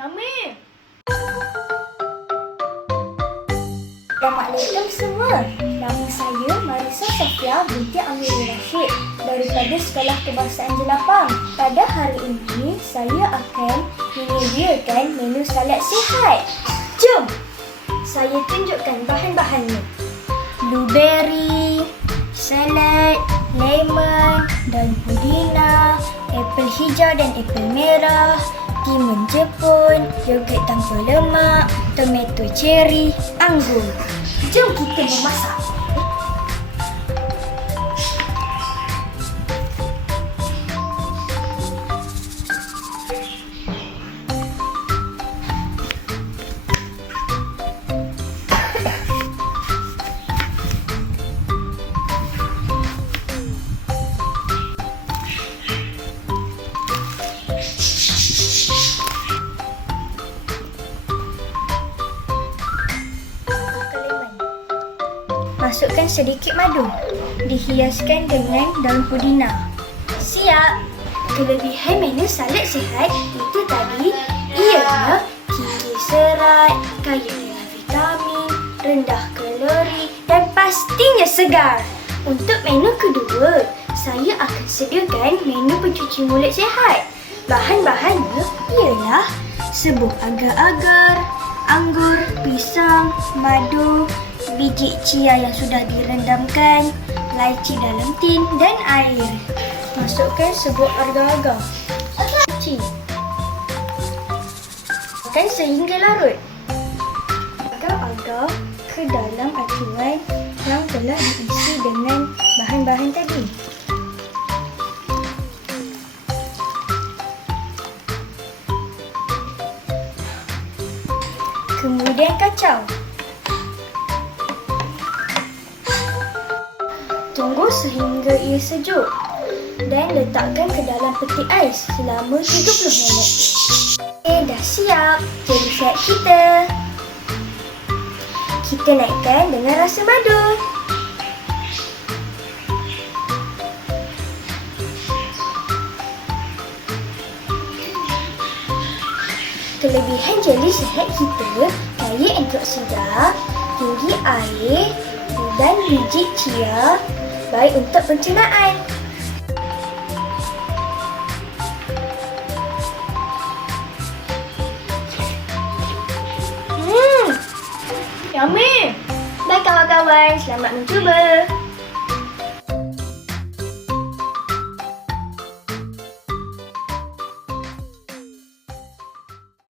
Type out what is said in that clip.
Assalamualaikum semua. Nama saya Marisa Safia binti Amirul Rashid daripada Sekolah Kebangsaan Jelapang. Pada hari ini, saya akan menyediakan menu salad sihat. Jom, saya tunjukkan bahan-bahannya. Blueberry, salad, lemon, daun pudina, apel hijau dan apel merah, timun jepun, yogurt tanpa lemak, tomato cherry, anggur. Jom kita memasak. Masukkan sedikit madu. Dihiaskan dengan daun pudina. Siap! Kelebihan menu salad sihat itu tadi ialah tinggi serat, kaya dengan vitamin, rendah kalori dan pastinya segar. Untuk menu kedua, saya akan sediakan menu pencuci mulut sihat. Bahan-bahannya ialah sebuah agar-agar, anggur, pisang, madu, biji chia yang sudah direndamkan, laici dalam tin dan air. Masukkan sebuah agar-agar. Laici. Makan sehingga larut. Agar-agar ke dalam acuan yang telah diisi dengan bahan-bahan tadi. Kemudian kacau. Sehingga ia sejuk dan letakkan ke dalam peti ais selama 30 minit. Eh, dah siap. Jadi siap kita. Kita naikkan dengan rasa madu. Kelebihan jeli sihat kita kaya antioksidan, tinggi air dan biji chia baik untuk pencernaan. Hmm! Yummy! Baik kawan-kawan, selamat mencuba.